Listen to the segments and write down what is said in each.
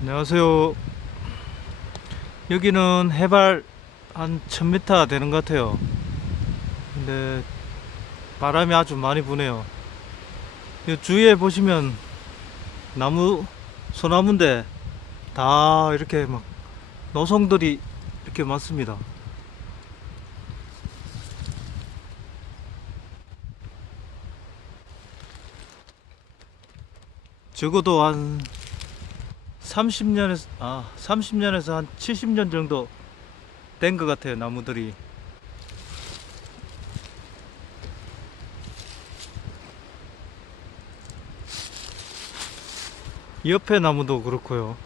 안녕하세요. 여기는 해발 한 1000m 되는 것 같아요. 근데 바람이 아주 많이 부네요. 이 주위에 보시면 나무, 소나무인데 다 이렇게 막 노송들이 이렇게 많습니다. 적어도 한 30년에서 한 70년 정도 된 것 같아요, 나무들이. 옆에 나무도 그렇고요.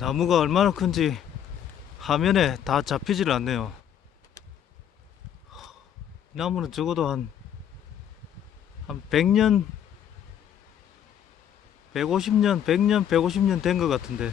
나무가 얼마나 큰지 화면에 다 잡히질 않네요. 이 나무는 적어도 한 100년, 150년, 100년, 150년 된 것 같은데.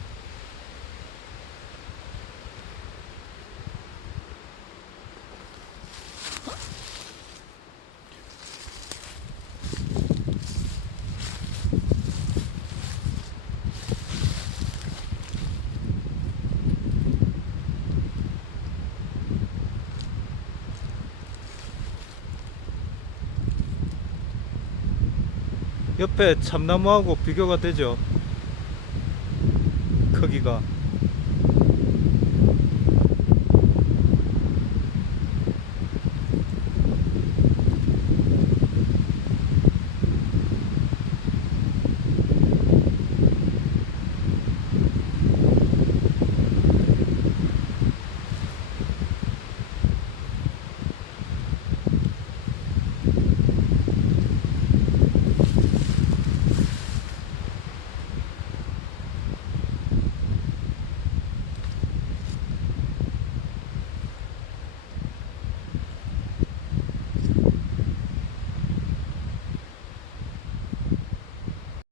옆에 참나무하고 비교가 되죠, 크기가.